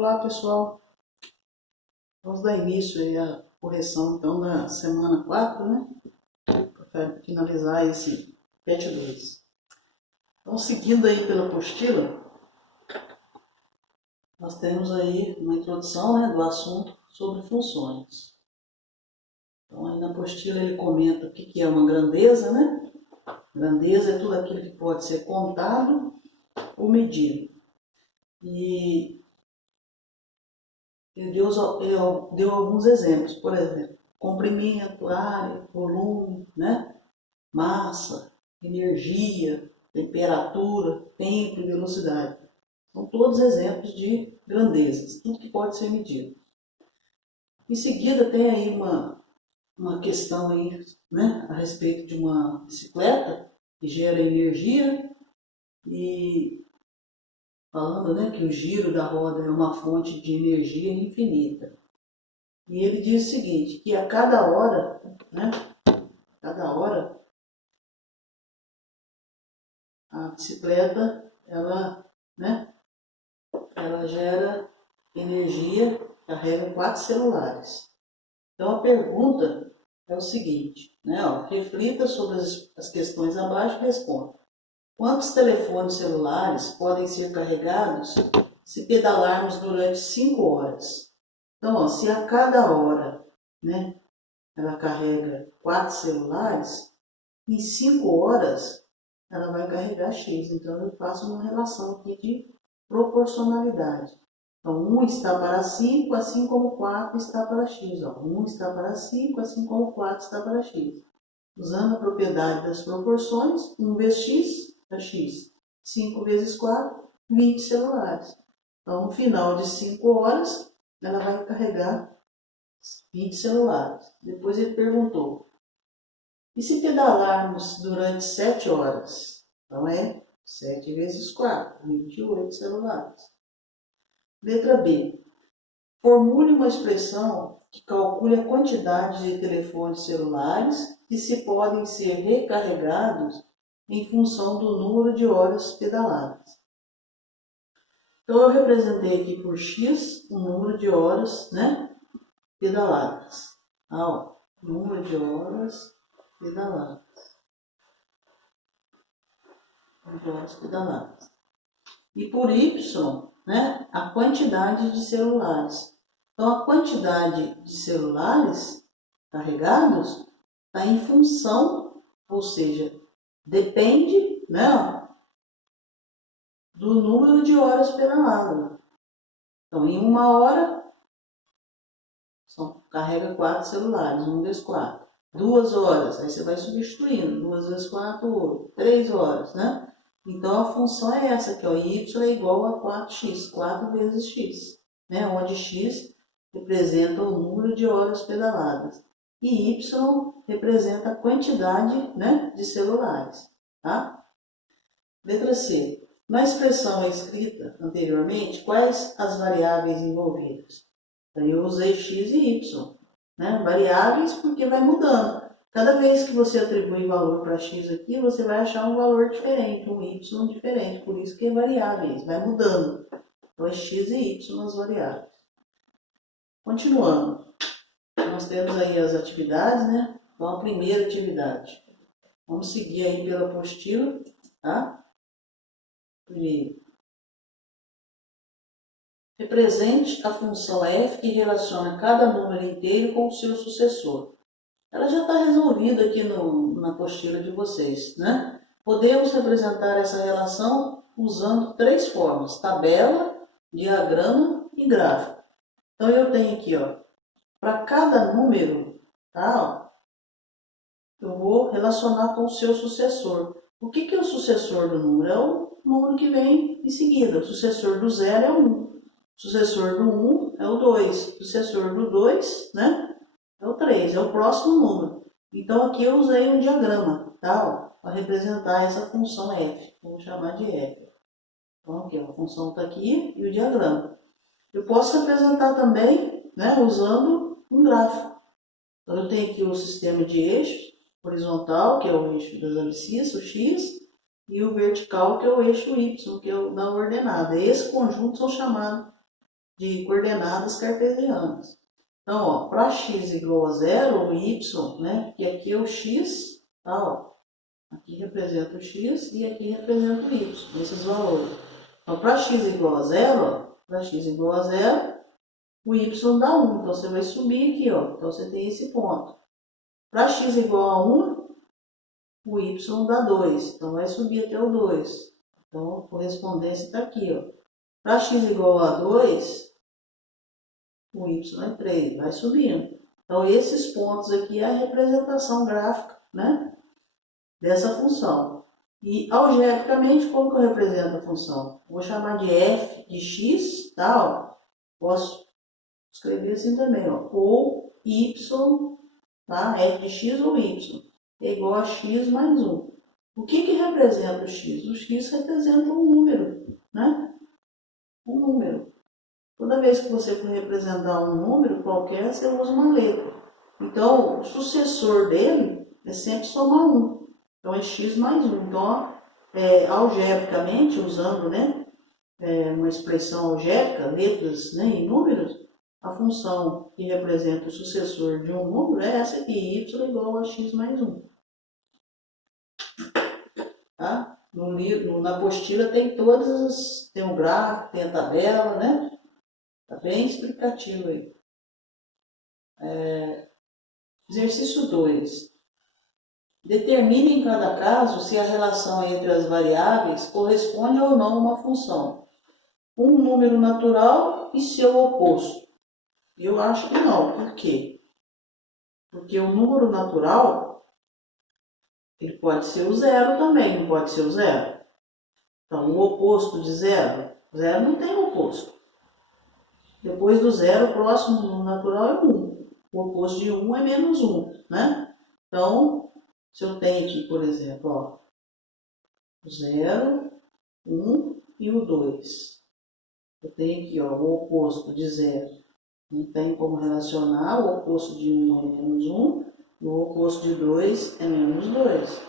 Olá pessoal, vamos dar início aí à correção então da semana 4, né? Para finalizar esse PET 2. Então, seguindo aí pela apostila, nós temos aí uma introdução, né, do assunto sobre funções. Então, aí na apostila ele comenta o que é uma grandeza, né? Grandeza é tudo aquilo que pode ser contado ou medido. E ele deu alguns exemplos, por exemplo, comprimento, área, volume, né? Massa, energia, temperatura, tempo e velocidade. São todos exemplos de grandezas, tudo que pode ser medido. Em seguida tem aí uma questão aí, né, a respeito de uma bicicleta que gera energia e falando, né, que o giro da roda é uma fonte de energia infinita. E ele diz o seguinte, que a cada hora, né, a bicicleta, né, ela gera energia, carrega 4 celulares. Então a pergunta é o seguinte, né, reflita sobre as questões abaixo e responda. Quantos telefones celulares podem ser carregados se pedalarmos durante 5 horas? Então, se a cada hora, né, ela carrega 4 celulares, em 5 horas ela vai carregar X. Então, eu faço uma relação aqui de proporcionalidade. Então, 1 está para 5, assim como 4 está para X. 1 está para 5, assim como 4 está para X. Usando a propriedade das proporções, 1 vezes X é X. 5 vezes 4, 20 celulares. Então, no final de 5 horas, ela vai carregar 20 celulares. Depois ele perguntou, e se pedalarmos durante 7 horas? Então, é 7 vezes 4, 28 celulares. Letra B. Formule uma expressão que calcule a quantidade de telefones celulares que se podem ser recarregados em função do número de horas pedaladas. Então, eu representei aqui por X o número de horas, né, pedaladas. Número de horas pedaladas. E por Y, né, a quantidade de celulares. Então, a quantidade de celulares carregados está em função, ou seja, depende, né, do número de horas pedaladas. Então, em 1 hora, carrega 4 celulares, 1 vezes 4. 2 horas, aí você vai substituindo, 2 vezes 4, 8. 3 horas, né? Então, a função é essa aqui, y é igual a 4x, 4 vezes x, né? Onde x representa o número de horas pedaladas e y representa a quantidade, né, de celulares, tá? Letra C. Na expressão escrita anteriormente, quais as variáveis envolvidas? Então, eu usei x e y, né? Variáveis porque vai mudando. Cada vez que você atribui valor para x aqui, você vai achar um valor diferente, um y diferente. Por isso que é variáveis, vai mudando. Então, é x e y as variáveis. Continuando. Nós temos aí as atividades, né? Então, a primeira atividade. Vamos seguir aí pela apostila, tá? Primeiro. Represente a função f que relaciona cada número inteiro com o seu sucessor. Ela já está resolvida aqui na apostila de vocês, né? Podemos representar essa relação usando 3 formas, tabela, diagrama e gráfico. Então, eu tenho aqui, para cada número, tá, eu vou relacionar com o seu sucessor. O que é o sucessor do número? É o número que vem em seguida. O sucessor do 0 é o 1. O sucessor do 1 é o 2. O sucessor do 2, né? É o 3, é o próximo número. Então, aqui eu usei um diagrama, tá? Para representar essa função f. Vamos chamar de f. Então, aqui, a função está aqui e o diagrama. Eu posso representar também, né, usando um gráfico. Então, eu tenho aqui o sistema de eixos, horizontal, que é o eixo das abscissas, o x, e o vertical, que é o eixo y, que é o da ordenada. Esse conjunto são chamados de coordenadas cartesianas. Então, ó, para x igual a 0, o y, né, que aqui é o x, tá, ó, aqui representa o x e aqui representa o y, esses valores. Então, para x igual a 0, ó, para x igual a 0, o y dá 1, então você vai subir aqui, ó, então você tem esse ponto. Para x igual a 1, o y dá 2, então vai subir até o 2. Então, a correspondência está aqui, ó. Para x igual a 2, o y é 3, vai subindo. Então, esses pontos aqui é a representação gráfica, né, dessa função. E, algebricamente, como que eu represento a função? Vou chamar de f de x, tá, ó. Posso escrever assim também, ó, ou y, tá, f de x ou y, é igual a x mais 1. O que representa o x? O x representa um número, né? Um número. Toda vez que você for representar um número qualquer, você usa uma letra. Então, o sucessor dele é sempre somar 1. Então, é x mais 1. Então, algebricamente, usando, né, uma expressão algébrica, letras, né, em números, a função que representa o sucessor de um número é essa aqui, y igual a x mais 1. Tá? Na apostila tem todas as, tem o gráfico, tem a tabela, né? Tá bem explicativo aí. Exercício 2. Determine em cada caso se a relação entre as variáveis corresponde ou não a uma função. Um número natural e seu oposto. Eu acho que não. Por quê? Porque o número natural, ele pode ser o zero também, não pode ser o zero. Então, o oposto de zero, zero não tem oposto. Depois do zero, o próximo número natural é 1. O oposto de 1 é menos 1, né? Então, se eu tenho aqui, por exemplo, ó, o 0, 1 e o 2. Eu tenho aqui, ó, o oposto de 0. Não tem como relacionar, o oposto de 1 é menos 1, e o oposto de 2 é menos 2.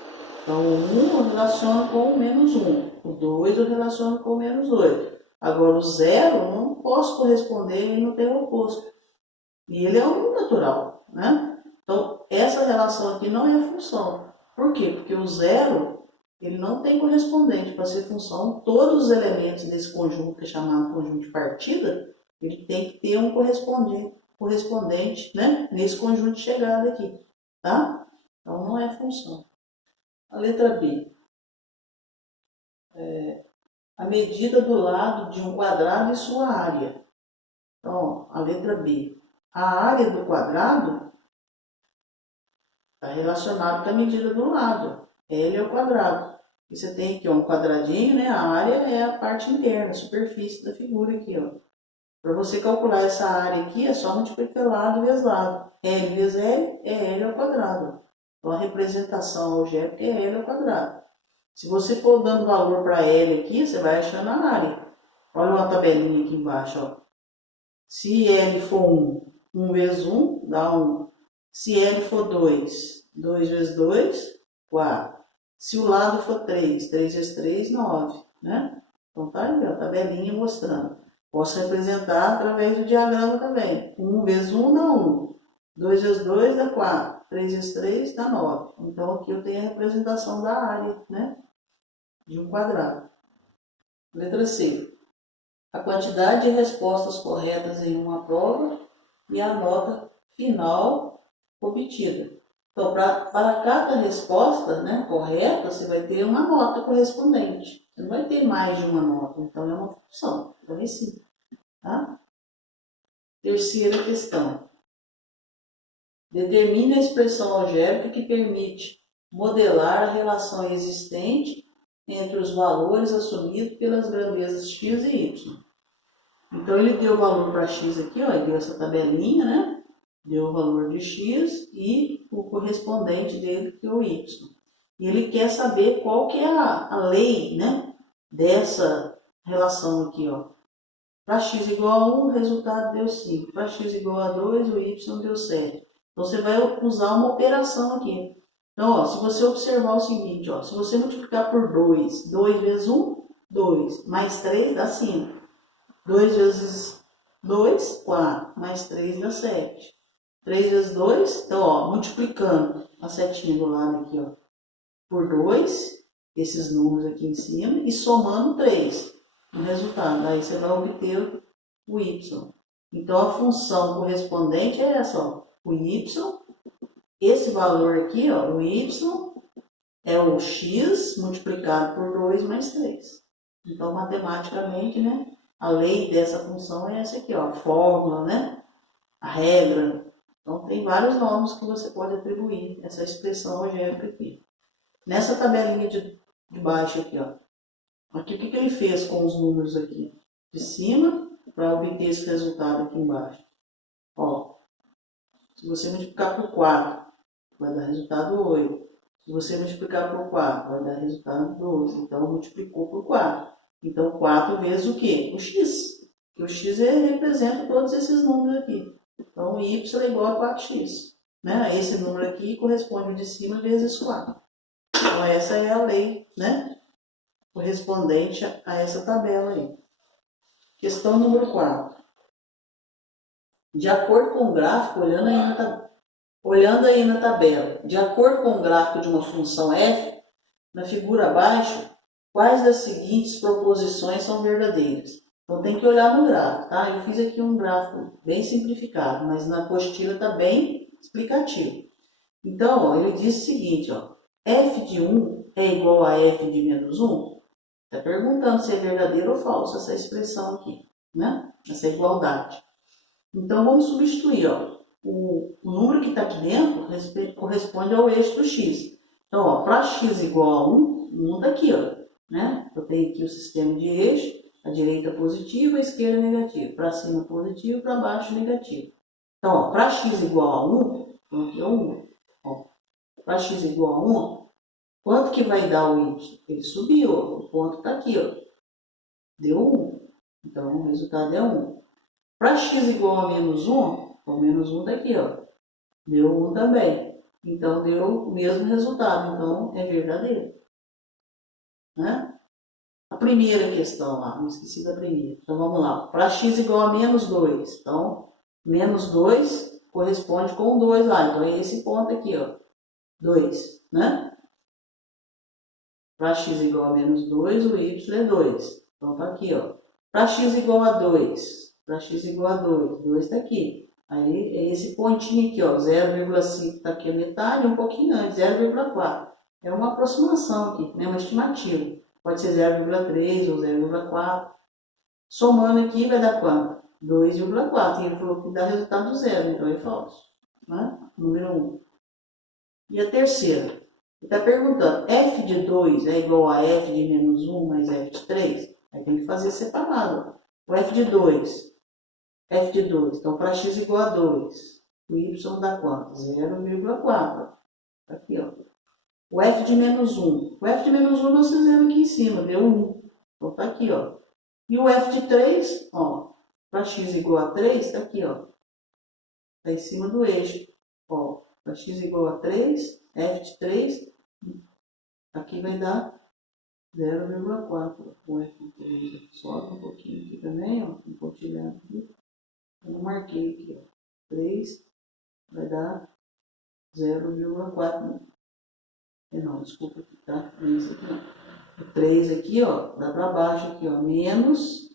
Então, o 1 eu relaciono com o menos 1, o 2 eu relaciono com o menos 2. Agora, o 0 eu não posso corresponder, ele não tem o oposto. E ele é um natural, né? Então, essa relação aqui não é função. Por quê? Porque o 0, ele não tem correspondente. Para ser função, todos os elementos desse conjunto, que é chamado conjunto de partida, ele tem que ter um correspondente, né, nesse conjunto de chegada aqui, tá? Então, não é função. A letra B. A medida do lado de um quadrado e sua área. Então, a letra B. A área do quadrado está relacionada com a medida do lado. L é o quadrado. E você tem aqui, ó, um quadradinho, né? A área é a parte interna, a superfície da figura aqui, ó. Para você calcular essa área aqui, é só multiplicar lado vezes lado. L vezes L é L ao quadrado. Então, a representação algébrica é L ao quadrado. Se você for dando valor para L aqui, você vai achando a área. Olha uma tabelinha aqui embaixo, ó. Se L for 1, 1 vezes 1 dá 1. Se L for 2, 2 vezes 2, 4. Se o lado for 3, 3 vezes 3, 9. Né? Então tá aí, ó, a tabelinha mostrando. Posso representar através do diagrama também. 1 vezes 1 dá 1. 2 vezes 2 dá 4. 3 vezes 3 dá 9. Então aqui eu tenho a representação da área, né, de um quadrado. Letra C. A quantidade de respostas corretas em uma prova e a nota final obtida. Então, para cada resposta, né, correta, você vai ter uma nota correspondente. Você não vai ter mais de uma nota, então é uma função. Então, é sim. Tá? Terceira questão. Determine a expressão algébrica que permite modelar a relação existente entre os valores assumidos pelas grandezas x e y. Então, ele deu o valor para x aqui, ó, ele deu essa tabelinha, né? Deu o valor de x e o correspondente dele, que é o y. E ele quer saber qual que é a lei, né, dessa relação aqui, ó. Para x igual a 1, o resultado deu 5. Para x igual a 2, o y deu 7. Então, você vai usar uma operação aqui. Então, ó, se você observar o seguinte, ó, se você multiplicar por 2, 2 vezes 1, 2, mais 3 dá 5. 2 vezes 2, 4, mais 3 dá 7. 3 vezes 2, então, ó, multiplicando a setinha do lado aqui, ó, por 2, esses números aqui em cima, e somando 3 no resultado. Aí você vai obter o y. Então, a função correspondente é essa, ó, o y, esse valor aqui, ó, o y, é o x multiplicado por 2 mais 3. Então, matematicamente, né, a lei dessa função é essa aqui, ó, a fórmula, né, a regra. Então, tem vários nomes que você pode atribuir essa expressão algébrica aqui. Nessa tabelinha de baixo aqui, ó, aqui o que ele fez com os números aqui de cima para obter esse resultado aqui embaixo? Ó, se você multiplicar por 4, vai dar resultado 8. Se você multiplicar por 4, vai dar resultado 12. Então, multiplicou por 4. Então, 4 vezes o quê? O x. Porque o x representa todos esses números aqui. Então, o y é igual a 4x. Né? Esse número aqui corresponde ao de cima vezes 4. Então, essa é a lei, né, correspondente a essa tabela aí. Questão número 4. De acordo com o gráfico, olhando aí na tabela, de acordo com o gráfico de uma função f, na figura abaixo, quais das seguintes proposições são verdadeiras? Então tem que olhar no gráfico, tá? Eu fiz aqui um gráfico bem simplificado, mas na apostila está bem explicativo. Então, ó, ele diz o seguinte, ó, f de 1 é igual a f de menos 1? Está perguntando se é verdadeiro ou falso essa expressão aqui, né? Essa igualdade. Então, vamos substituir, ó. O número que está aqui dentro corresponde ao eixo do x. Então, para x igual a 1, 1 está aqui, ó, né? Eu tenho aqui o sistema de eixo, a direita positiva, a esquerda negativa. Para cima positivo, para baixo negativo. Então, para x igual a 1, então aqui é o 1. Para x igual a 1, quanto que vai dar o y? Ele subiu, ó, o ponto está aqui, ó. Deu 1. Então, o resultado é 1. Para x igual a menos 1, o menos 1 está aqui, ó. Deu 1 também. Então, deu o mesmo resultado. Então, é verdadeiro. Né? A primeira questão lá, não esqueci da primeira. Então, vamos lá. Para x igual a menos 2. Então, menos 2 corresponde com 2 lá. Então, é esse ponto aqui, ó. 2, né? Para x igual a menos 2, o y é 2. Então, tá aqui, ó. Para x igual a 2. Para x igual a 2. 2 está aqui. Aí, é esse pontinho aqui, ó. 0,5 está aqui a metade, um pouquinho antes, 0,4. É uma aproximação aqui, né? Uma estimativa. Pode ser 0,3 ou 0,4. Somando aqui, vai dar quanto? 2,4. E ele falou que dá resultado 0, então é falso. Né? Número 1. E a terceira? Ele está perguntando, f de 2 é igual a f de menos 1 mais f de 3? Aí tem que fazer separado. O f de 2. Então, para x igual a 2, o y dá quanto? 0,4. Aqui, ó. O f de menos 1. O f de menos 1 nós fizemos aqui em cima, deu 1. Então, tá aqui, ó. E o f de 3, ó. Para x igual a 3, tá aqui, ó. Tá em cima do eixo. Ó, para x igual a 3, f de 3, aqui vai dar 0,4. O f de 3 sobe um pouquinho aqui também, ó. Um pontilhado aqui. Eu não marquei aqui, ó. 3 vai dar 0,4. Não, desculpa aqui, tá? Não é isso aqui não. O 3 aqui, ó, dá para baixo aqui, ó, menos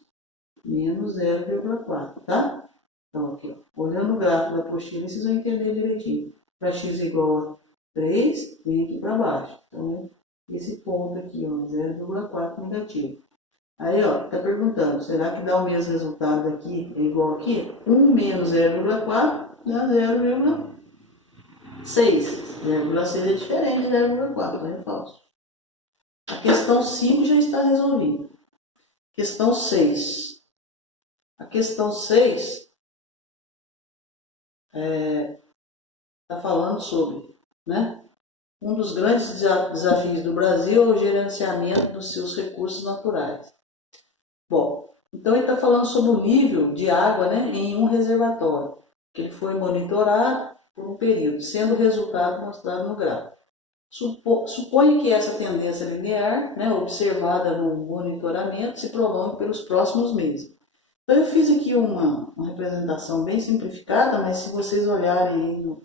0,4, tá? Então, aqui, ó, olhando o gráfico da apostila, vocês vão entender direitinho. Para x igual a 3, vem aqui para baixo. Então, esse ponto aqui, ó, 0,4 negativo. Aí, ó, está perguntando, será que dá o mesmo resultado aqui, é igual aqui? 1 menos 0,4 dá 0,6. 0,6 é diferente de 0,4, então é falso. A questão 5 já está resolvida. Questão 6. A questão 6 está falando sobre, né? Um dos grandes desafios do Brasil é o gerenciamento dos seus recursos naturais. Bom, então ele está falando sobre o nível de água, né, em um reservatório, que ele foi monitorado por um período, sendo o resultado mostrado no gráfico. Suponha que essa tendência linear, né, observada no monitoramento, se prolongue pelos próximos meses. Então, eu fiz aqui uma representação bem simplificada, mas se vocês olharem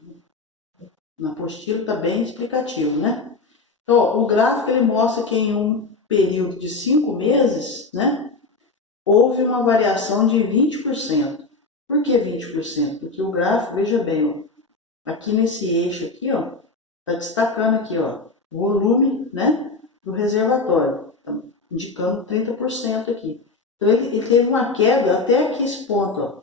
na apostila, está bem explicativo, né? Então, ó, o gráfico ele mostra que em um período de 5 meses, né, houve uma variação de 20%. Por que 20%? Porque o gráfico, veja bem, ó, aqui nesse eixo aqui, ó, está destacando aqui, ó, o volume, né, do reservatório, tá indicando 30% aqui. Então, ele teve uma queda até aqui esse ponto, ó.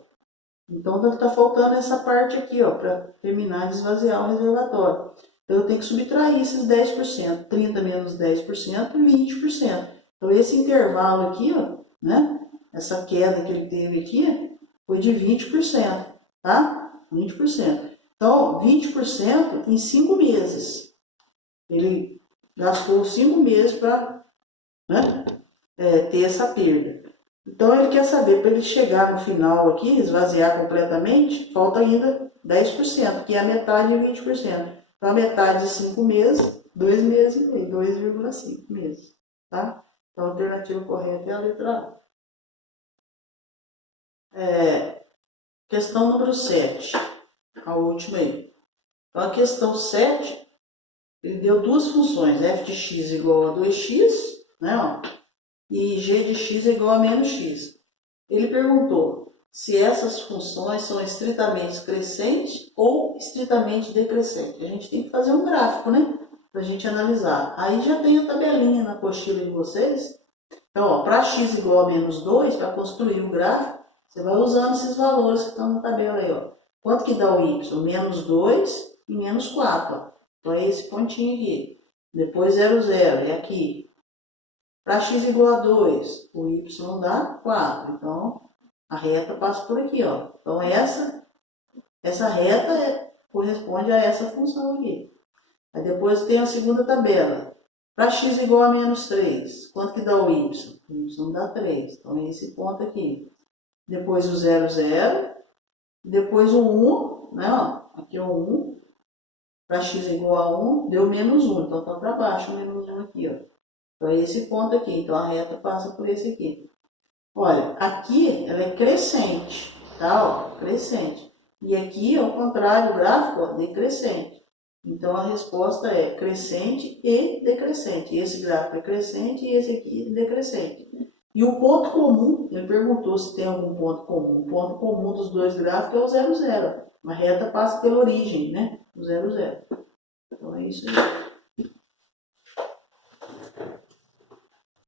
Então, está faltando essa parte aqui, ó, para terminar de esvaziar o reservatório. Então, eu tenho que subtrair esses 10%. 30 menos 10%, 20%. Então, esse intervalo aqui, ó, né, essa queda que ele teve aqui, foi de 20%, tá? 20%. Então, 20% em 5 meses. Ele gastou 5 meses para, né, ter essa perda. Então, ele quer saber, para ele chegar no final aqui, esvaziar completamente, falta ainda 10%, que é a metade de 20%. Então, a metade de 5 meses, 2 meses e meio, 2,5 meses. Tá? Então, a alternativa correta é a letra A. Questão número 7, a última aí. Então, a questão 7, ele deu duas funções, f de x igual a 2x, né, ó, e g de x é igual a menos x. Ele perguntou se essas funções são estritamente crescentes ou estritamente decrescentes. A gente tem que fazer um gráfico, né? Para a gente analisar. Aí já tem a tabelinha na apostila de vocês. Então, para x igual a menos 2, para construir o gráfico, você vai usando esses valores que estão na tabela aí, ó. Quanto que dá o y? Menos 2 e menos 4. Ó. Então, é esse pontinho aqui. Depois 0, 0. É aqui. Para x igual a 2, o y dá 4. Então, a reta passa por aqui, ó. Então, essa reta corresponde a essa função aqui. Aí depois tem a segunda tabela. Para x igual a menos 3, quanto que dá o y? O y dá 3. Então, é esse ponto aqui. Depois o 0, 0. Depois o 1, né? Ó, aqui é o 1. Para x igual a 1, deu menos 1. Então, está para baixo o menos 1 aqui, ó. Então, é esse ponto aqui. Então, a reta passa por esse aqui. Olha, aqui ela é crescente, tá? Ó, crescente. E aqui, ao contrário, o gráfico, ó, decrescente. Então, a resposta é crescente e decrescente. Esse gráfico é crescente e esse aqui é decrescente. E o ponto comum, ele perguntou se tem algum ponto comum. O ponto comum dos dois gráficos é o 0, 0. A reta passa pela origem, né? O 0, 0. Então, é isso aí.